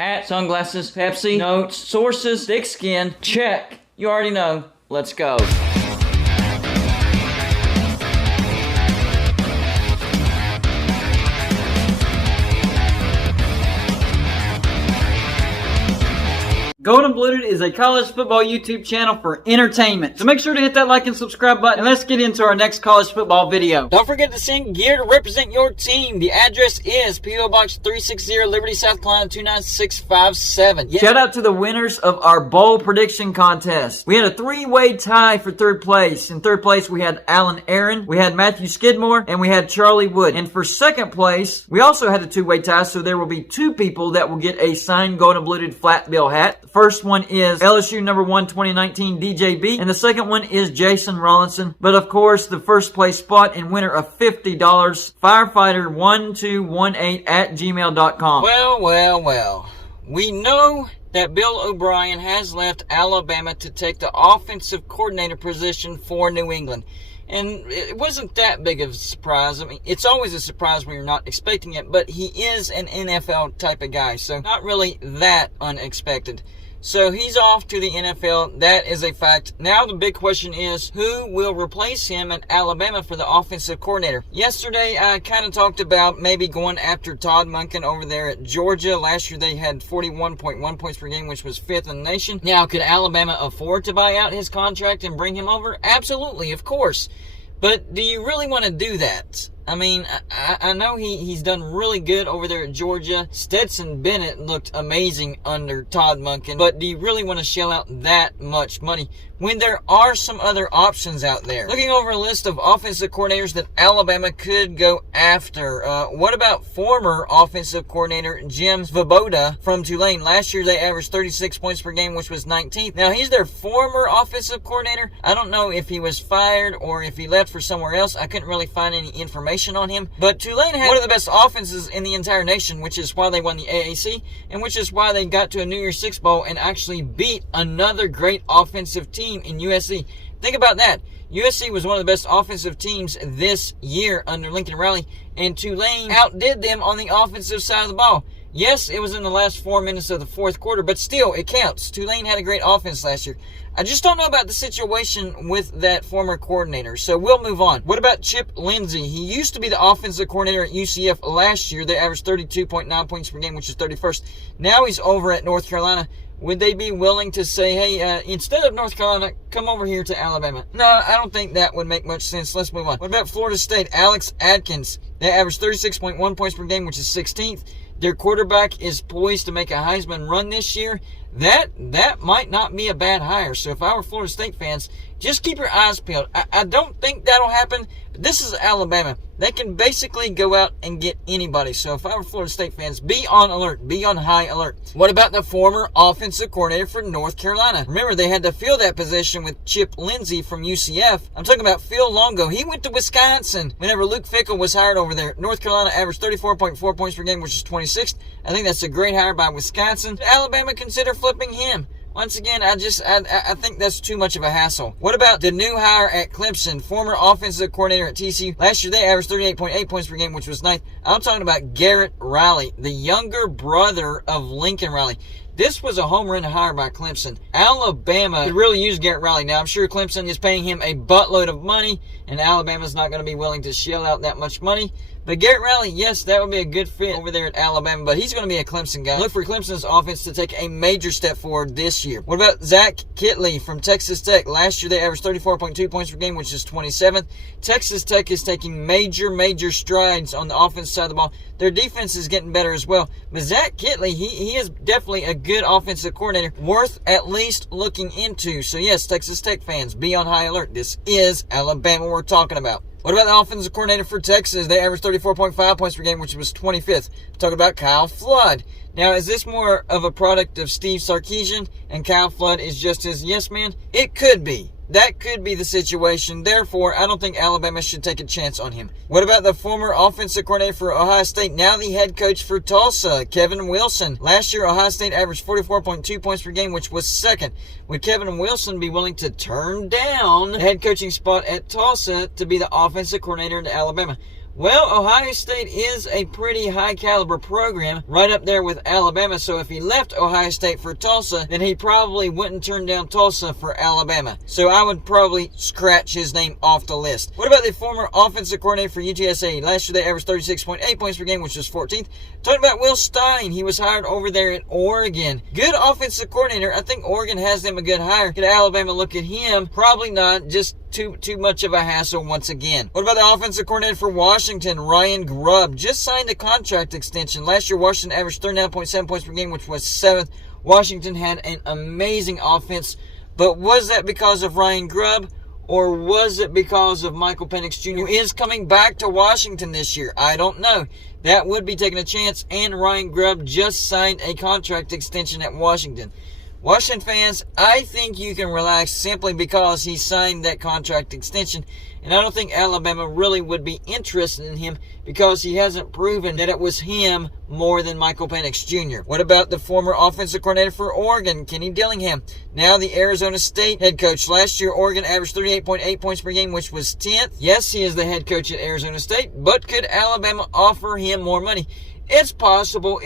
Hat, sunglasses, Pepsi, notes, sources, thick skin. Check. You already know. Let's go. Golden Blooded is a college football YouTube channel for entertainment. So make sure to hit that like and subscribe button, and let's get into our next college football video. Don't forget to send gear to represent your team. The address is P.O. Box 360, Liberty, South Carolina 29657. Yeah. Shout out to the winners of our bowl prediction contest. We had a three-way tie for third place. In third place, we had Alan Aaron, we had Matthew Skidmore, and we had Charlie Wood. And for second place, we also had a two-way tie, so there will be two people that will get a signed Golden Blooded flat bill hat. First one is LSU number 1 2019 DJB, and the second one is Jason Rollinson. But of course, the first place spot and winner of $50, firefighter1218@gmail.com. Well. We know that Bill O'Brien has left Alabama to take the offensive coordinator position for New England. And it wasn't that big of a surprise. I mean, it's always a surprise when you're not expecting it, but he is an NFL type of guy, so not really that unexpected. So he's off to the NFL. That is a fact. Now the big question is, who will replace him at Alabama for the offensive coordinator? Yesterday, I kind of talked about maybe going after Todd Monken over there at Georgia. Last year, they had 41.1 points per game, which was 5th in the nation. Now, could Alabama afford to buy out his contract and bring him over? Absolutely, of course. But do you really want to do that? I mean, I know he's done really good over there at Georgia. Stetson Bennett looked amazing under Todd Monken. But do you really want to shell out that much money when there are some other options out there? Looking over a list of offensive coordinators that Alabama could go after. What about former offensive coordinator Jim Svoboda from Tulane? Last year they averaged 36 points per game, which was 19th. Now he's their former offensive coordinator. I don't know if he was fired or if he left for somewhere else. I couldn't really find any information on him. But Tulane had one of the best offenses in the entire nation, which is why they won the AAC, and which is why they got to a New Year's Six Bowl and actually beat another great offensive team in USC. Think about that. USC was one of the best offensive teams this year under Lincoln Riley, and Tulane outdid them on the offensive side of the ball. Yes, it was in the last 4 minutes of the fourth quarter, but still, it counts. Tulane had a great offense last year. I just don't know about the situation with that former coordinator, so we'll move on. What about Chip Lindsey? He used to be the offensive coordinator at UCF last year. They averaged 32.9 points per game, which is 31st. Now he's over at North Carolina. Would they be willing to say, hey, instead of North Carolina, come over here to Alabama? No, I don't think that would make much sense. Let's move on. What about Florida State? Alex Atkins. They averaged 36.1 points per game, which is 16th. Their quarterback is poised to make a Heisman run this year. That might not be a bad hire. So if I were Florida State fans, just keep your eyes peeled. I don't think that'll happen, but this is Alabama. They can basically go out and get anybody. So if I were Florida State fans, be on alert. Be on high alert. What about the former offensive coordinator for North Carolina? Remember, they had to fill that position with Chip Lindsey from UCF. I'm talking about Phil Longo. He went to Wisconsin whenever Luke Fickell was hired over there. North Carolina averaged 34.4 points per game, which is 26th. I think that's a great hire by Wisconsin. Alabama consider flipping him. Once again, I think that's too much of a hassle. What about the new hire at Clemson, former offensive coordinator at TCU? Last year, they averaged 38.8 points per game, which was 9th. I'm talking about Garrett Riley, the younger brother of Lincoln Riley. This was a home run hire by Clemson. Alabama could really use Garrett Riley. Now, I'm sure Clemson is paying him a buttload of money, and Alabama's not going to be willing to shell out that much money. But Garrett Riley, yes, that would be a good fit over there at Alabama, but he's going to be a Clemson guy. Look for Clemson's offense to take a major step forward this year. What about Zach Kitley from Texas Tech? Last year, they averaged 34.2 points per game, which is 27th. Texas Tech is taking major strides on the offensive side of the ball. Their defense is getting better as well. But Zach Kitley, he is definitely a good offensive coordinator, worth at least looking into. So yes, Texas Tech fans, be on high alert. This is Alabama we're talking about. What about the offensive coordinator for Texas? They averaged 34.5 points per game, which was 25th. I'm talking about Kyle Flood. Now, is this more of a product of Steve Sarkisian and Kyle Flood is just his yes man? It could be. That could be the situation. Therefore, I don't think Alabama should take a chance on him. What about the former offensive coordinator for Ohio State, now the head coach for Tulsa, Kevin Wilson? Last year, Ohio State averaged 44.2 points per game, which was second. Would Kevin Wilson be willing to turn down the head coaching spot at Tulsa to be the offensive coordinator in Alabama? Well, Ohio State is a pretty high caliber program, right up there with Alabama. So if he left Ohio State for Tulsa, then he probably wouldn't turn down Tulsa for Alabama. So I would probably scratch his name off the list. What about the former offensive coordinator for UTSA? Last year they averaged 36.8 points per game, which was 14th. Talking about Will Stein, he was hired over there at Oregon. Good offensive coordinator. I think Oregon has them a good hire. Could Alabama look at him? Probably not. Just too much of a hassle once again. What about the offensive coordinator for Washington? Ryan Grubb just signed a contract extension. Last year, Washington averaged 39.7 points per game, which was 7th. Washington had an amazing offense, but was that because of Ryan Grubb, or was it because of Michael Penix Jr., who is coming back to Washington this year? I don't know. That would be taking a chance, and Ryan Grubb just signed a contract extension at Washington. Washington fans, I think you can relax simply because he signed that contract extension. And I don't think Alabama really would be interested in him because he hasn't proven that it was him more than Michael Penix Jr. What about the former offensive coordinator for Oregon, Kenny Dillingham? Now the Arizona State head coach. Last year, Oregon averaged 38.8 points per game, which was 10th. Yes, he is the head coach at Arizona State, but could Alabama offer him more money? It's possible,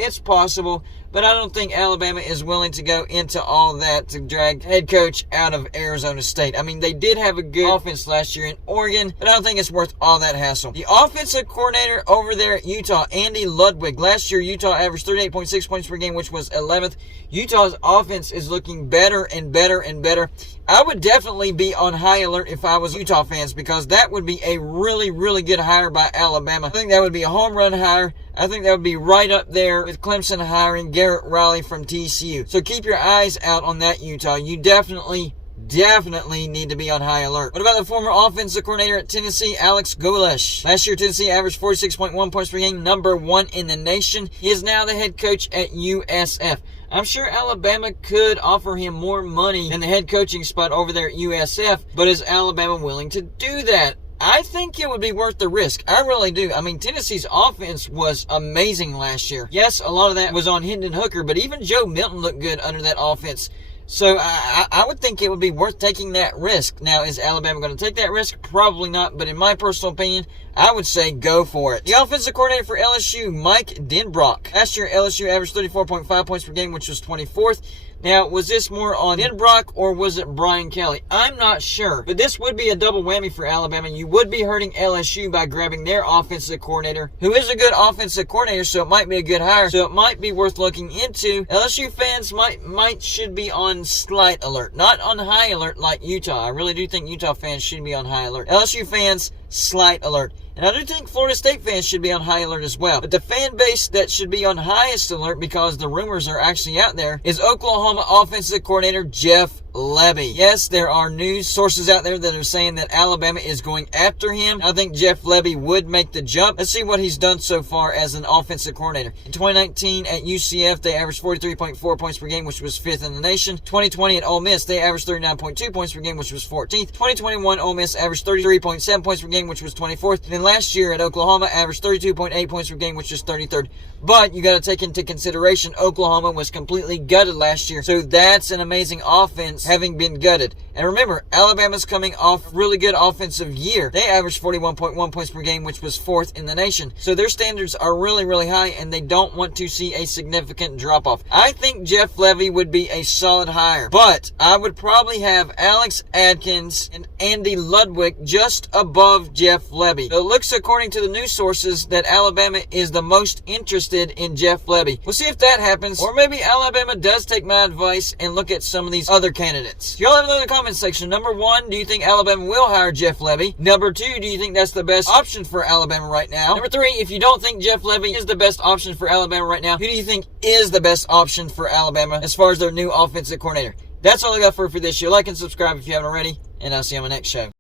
but I don't think Alabama is willing to go into all that to drag head coach out of Arizona State. I mean, they did have a good offense last year in Oregon, but I don't think it's worth all that hassle. The offensive coordinator over there at Utah, Andy Ludwig. Last year, Utah averaged 38.6 points per game, which was 11th. Utah's offense is looking better and better and better. I would definitely be on high alert if I was Utah fans because that would be a really, really good hire by Alabama. I think that would be a home run hire. I think that would be right up there with Clemson hiring Garrett Riley from TCU. So keep your eyes out on that, Utah. You definitely need to be on high alert. What about the former offensive coordinator at Tennessee, Alex Golesh? Last year, Tennessee averaged 46.1 points per game, number 1 in the nation. He is now the head coach at USF. I'm sure Alabama could offer him more money than the head coaching spot over there at USF, but is Alabama willing to do that? I think it would be worth the risk. I really do. I mean, Tennessee's offense was amazing last year. Yes, a lot of that was on Hendon Hooker, but even Joe Milton looked good under that offense. So I would think it would be worth taking that risk. Now, is Alabama going to take that risk? Probably not, but in my personal opinion, I would say go for it. The offensive coordinator for LSU, Mike Denbrock. Last year, LSU averaged 34.5 points per game, which was 24th. Now, was this more on Denbrock or was it Brian Kelly? I'm not sure, but this would be a double whammy for Alabama. You would be hurting LSU by grabbing their offensive coordinator, who is a good offensive coordinator, so it might be a good hire. So it might be worth looking into. LSU fans should be on slight alert, not on high alert like Utah. I really do think Utah fans should be on high alert. LSU fans, slight alert. And I do think Florida State fans should be on high alert as well. But the fan base that should be on highest alert, because the rumors are actually out there, is Oklahoma offensive coordinator Jeff Lebby. Yes, there are news sources out there that are saying that Alabama is going after him. I think Jeff Lebby would make the jump. Let's see what he's done so far as an offensive coordinator. In 2019 at UCF, they averaged 43.4 points per game, which was 5th in the nation. 2020 at Ole Miss, they averaged 39.2 points per game, which was 14th. 2021, Ole Miss averaged 33.7 points per game, which was 24th. And then last year at Oklahoma, averaged 32.8 points per game, which was 33rd. But you got to take into consideration Oklahoma was completely gutted last year. So that's an amazing offense having been gutted. And remember, Alabama's coming off really good offensive year. They averaged 41.1 points per game, which was 4th in the nation. So their standards are really, really high, and they don't want to see a significant drop-off. I think Jeff Lebby would be a solid hire, but I would probably have Alex Adkins and Andy Ludwig just above Jeff Lebby. So it looks, according to the news sources, that Alabama is the most interested in Jeff Lebby. We'll see if that happens, or maybe Alabama does take my advice and look at some of these other candidates. Y'all let me know in the comment section. Number 1, do you think Alabama will hire Jeff Lebby? Number 2, do you think that's the best option for Alabama right now? Number 3, if you don't think Jeff Lebby is the best option for Alabama right now, who do you think is the best option for Alabama as far as their new offensive coordinator? That's all I got for this show. Like and subscribe if you haven't already, and I'll see you on my next show.